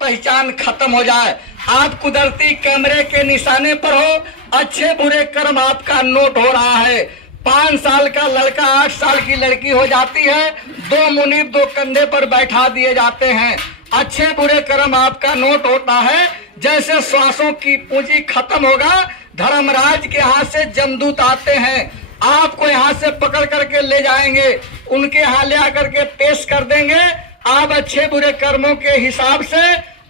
पहचान खत्म हो जाए, आप कुदरती कैमरे के निशाने पर हो, अच्छे बुरे कर्म आपका नोट हो रहा है। 5 साल का लड़का 8 साल की लड़की हो जाती है, 2 मुनीब 2 कंधे पर बैठा दिए जाते हैं। अच्छे बुरे कर्म आपका नोट होता है। जैसे श्वासों की पूंजी खत्म होगा, धर्मराज के हाथ से जमदूत आते हैं, आपको यहाँ से पकड़ करके ले जाएंगे, उनके यहाँ ले आकर के पेश कर देंगे। आप अच्छे बुरे कर्मों के हिसाब से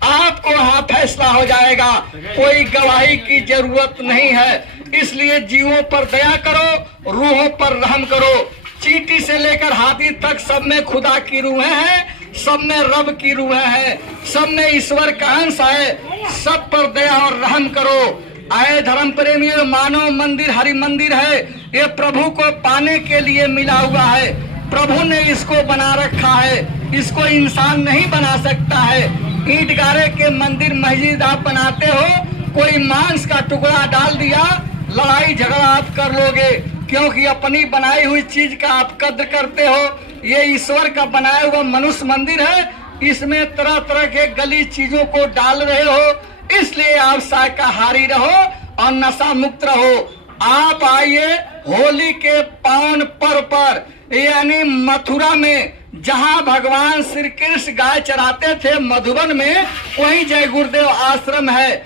आपको यहाँ फैसला हो जाएगा। कोई गवाही की जरूरत नहीं है। इसलिए जीवों पर दया करो, रूहों पर रहम करो। चींटी से लेकर हाथी तक सब में खुदा की रूहें हैं, सब में रब की रूहें हैं, सब में ईश्वर का अंश है। सब पर दया और रहम करो। आए धर्म प्रेमियों, मानव मंदिर हरि मंदिर है, ये प्रभु को पाने के लिए मिला हुआ है। प्रभु ने इसको बना रखा है, इसको इंसान नहीं बना सकता है। ईंट गारे के मंदिर मस्जिद आप बनाते हो, कोई मांस का टुकड़ा डाल दिया, लड़ाई झगड़ा आप कर लोगे, क्योंकि अपनी बनाई हुई चीज का आप कद्र करते हो। ये ईश्वर का बनाया हुआ मनुष्य मंदिर है, इसमें तरह तरह के गली चीजों को डाल रहे हो, इसलिए आप शाकाहारी रहो और नशा मुक्त रहो। आप आइए होली के पावन पर्व पर, यानी मथुरा में जहां भगवान श्री कृष्ण गाय चराते थे मधुबन में, वहीं जय गुरुदेव आश्रम है।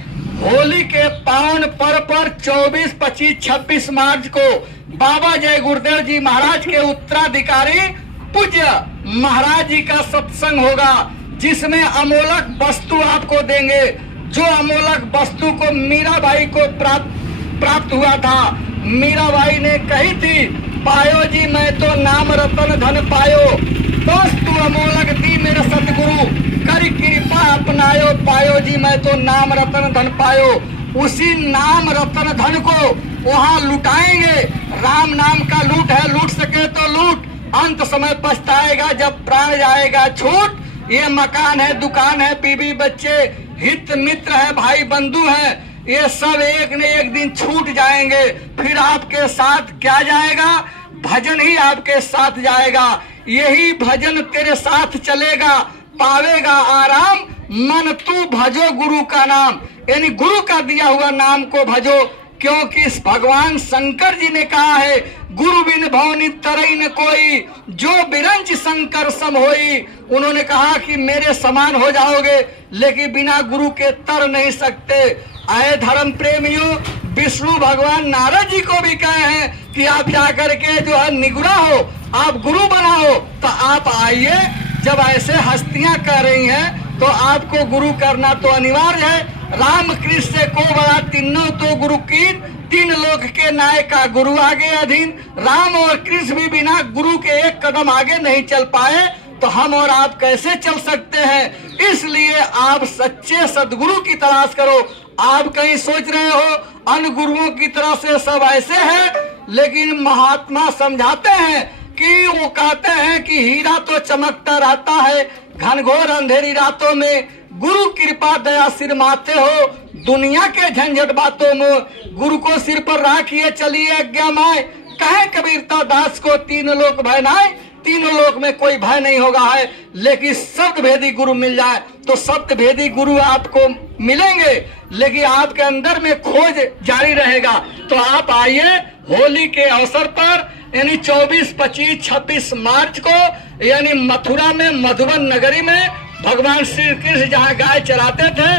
होली के पावन पर्व पर 24, 25, 26 मार्च को बाबा जय गुरुदेव जी महाराज के उत्तराधिकारी पूज्य महाराज जी का सत्संग होगा, जिसमें अमोलक वस्तु आपको देंगे। जो अमोलक वस्तु को मीराबाई को प्राप्त हुआ था। मीराबाई ने कही थी, पायो जी मैं तो नाम रतन धन पायो, वस्तु अमोलक दी मेरे सतगुरु, कर कृपा अपनायो, पायो जी मैं तो नाम रतन धन पायो। उसी नाम रतन धन को वहाँ लुटाएंगे। राम नाम का लूट है, लूट सके तो लूट, अंत समय पछताएगा जब प्राण जाएगा छूट। ये मकान है, दुकान है, बीवी बच्चे, हित मित्र है, भाई बंधु है, ये सब एक न एक दिन छूट जाएंगे। फिर आपके साथ क्या जाएगा? भजन ही आपके साथ जाएगा। यही भजन तेरे साथ चलेगा, पावेगा आराम, मन तू भजो गुरु का नाम, यानी गुरु का दिया हुआ नाम को भजो। क्योंकि इस भगवान शंकर जी ने कहा है, गुरु बिन भवनि तरई न कोई, जो बिरंच शंकर सम होई। उन्होंने कहा कि मेरे समान हो जाओगे, लेकिन बिना गुरु के तर नहीं सकते। आए धर्म प्रेमियों, विष्णु भगवान नारद जी को भी कहे हैं कि आप जाकर के जो है निगुरा हो, आप गुरु बनाओ। तो आप आइए, जब ऐसे हस्तियां कह रही हैं तो आपको गुरु करना तो अनिवार्य है। राम कृष्ण से को बड़ा तीनों तो गुरु की, 3 लोक के नायक का गुरु आगे अधीन। राम और कृष्ण भी बिना गुरु के एक कदम आगे नहीं चल पाए, तो हम और आप कैसे चल सकते हैं? इसलिए आप सच्चे सदगुरु की तलाश करो। आप कहीं सोच रहे हो अन्य गुरुओं की तरह से सब ऐसे हैं, लेकिन महात्मा समझाते हैं कि वो कहते हैं कि हीरा तो चमकता रहता है घनघोर अंधेरी रातों में, गुरु कृपा दया सिर माथे हो, दुनिया के झंझट बातों में गुरु को सिर पर राखिए चलिए आज्ञा माए। कहे कबीरता दास को 3 लोक भय नाय, 3 लोक में कोई भय नहीं होगा है। लेकिन शब्द भेदी गुरु मिल जाए तो शब्द भेदी गुरु आपको मिलेंगे, लेकिन आपके अंदर में खोज जारी रहेगा। तो आप आइए होली के अवसर पर, यानी 24, 25, 26 मार्च को, यानी मथुरा में मधुबन नगरी में भगवान श्री कृष्ण जहाँ गाय चराते थे,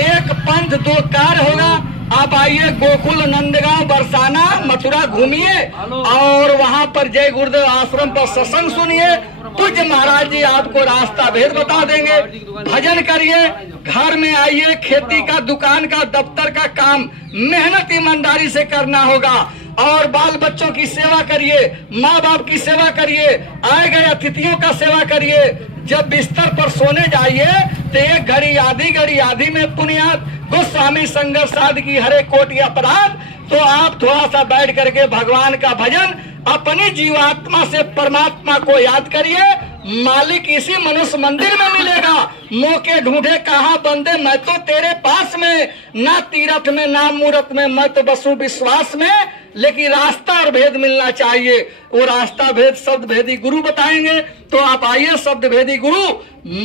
1 पंथ 2 कार होगा। आप आइए, गोकुल, नंदगांव, बरसाना, मथुरा घूमिए और वहाँ पर जय गुरुदेव आश्रम पर सत्संग सुनिए। पूज्य महाराज जी आपको रास्ता भेद बता देंगे। भजन करिए, घर में आइए, खेती का, दुकान का, दफ्तर का काम मेहनत ईमानदारी से करना होगा और बाल बच्चों की सेवा करिए, माँ बाप की सेवा करिए, आए गए अतिथियों का सेवा करिए। जब बिस्तर पर सोने जाइए तो 1 घड़ी आधी में पुण्यात गोस्वामी संघर्ष साध की हरे कोटि अपराध। तो आप थोड़ा सा बैठ करके भगवान का भजन, अपनी जीवात्मा से परमात्मा को याद करिए। मालिक इसी मनुष्य मंदिर में मिलेगा। मौके ढूंढे कहाँ बंदे, मैं तो तेरे पास में, ना तीरथ में ना मूरत में, मैं तो बसू विश्वास में। लेकिन रास्ता और भेद मिलना चाहिए। वो रास्ता भेद शब्द भेदी गुरु बताएंगे। तो आप आइए, शब्द भेदी गुरु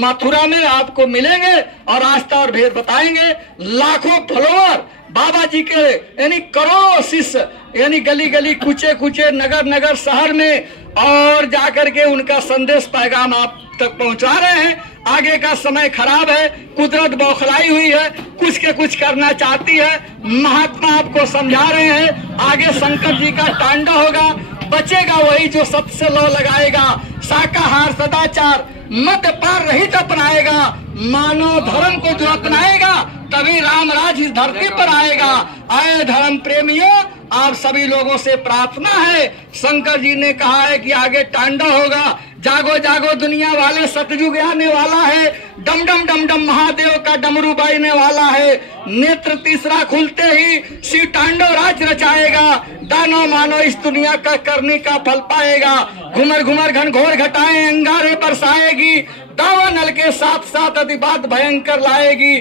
मथुरा में आपको मिलेंगे और रास्ता और भेद बताएंगे। लाखों फॉलोअर बाबा जी के, यानी करोड़ों शिष्य, यानी गली गली, कुचे कुचे, नगर नगर, शहर में और जाकर के उनका संदेश पैगाम आप तक पहुंचा रहे हैं। आगे का समय खराब है, कुदरत बौखलाई हुई है, कुछ के कुछ करना चाहती है। महात्मा आपको समझा रहे हैं, आगे शंकर जी का तांडव होगा। बचेगा वही जो सबसे लौ लगाएगा, शाकाहार सदाचार मद्यपान रहित अपनाएगा। मानव धर्म को जो अपनाएगा तभी राम राज इस धरती पर आएगा। आए धर्म प्रेमियों, आप सभी लोगों से प्रार्थना है, शंकर जी ने कहा है कि आगे तांडव होगा। जागो जागो दुनिया वाले, सतयुग आने वाला है। डम डम डम डम महादेव का डमरू बजने वाला है। नेत्र तीसरा खुलते ही शिव तांडव राज रचाएगा। दानो मानो इस दुनिया का करने का फल पाएगा। घुमर घुमर घनघोर घटाएं अंगारे बरसाएगी। दावा नल के साथ साथ अधिबात भयंकर लाएगी।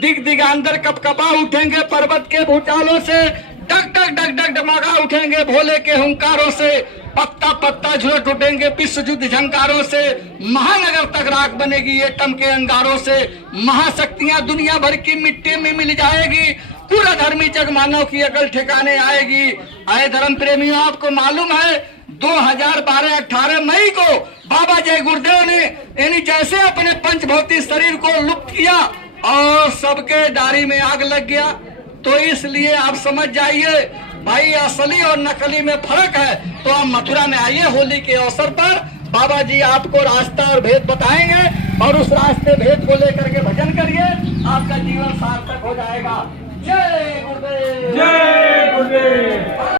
दिग दिगांतर कपकपा उठेंगे पर्वत के भूचालों से। डग डग डग डग डगमगा उठेंगे भोले के हुंकारों से। पत्ता पत्ता झुलट उठेंगे विश्व युद्ध झंकारों से। महानगर तक राख बनेगी एटम के अंगारों से। महाशक्तियां दुनिया भर की मिट्टी में मिल जाएगी। पूरा धर्मी जग मानव की अकल ठिकाने आएगी। आए धर्म प्रेमियों, आपको मालूम है 2012-18 मई को बाबा जय गुरुदेव ने, यानी जैसे अपने पंचभौतिक शरीर को लुप्त किया और सबके दाढ़ी में आग लग गया। तो इसलिए आप समझ जाइए भाई, असली और नकली में फर्क है। तो आप मथुरा में आइए, होली के अवसर पर बाबा जी आपको रास्ता और भेद बताएंगे और उस रास्ते भेद को लेकर के भजन करिए, आपका जीवन सार्थक हो जाएगा। जय गुरुदेव, जय गुरुदेव।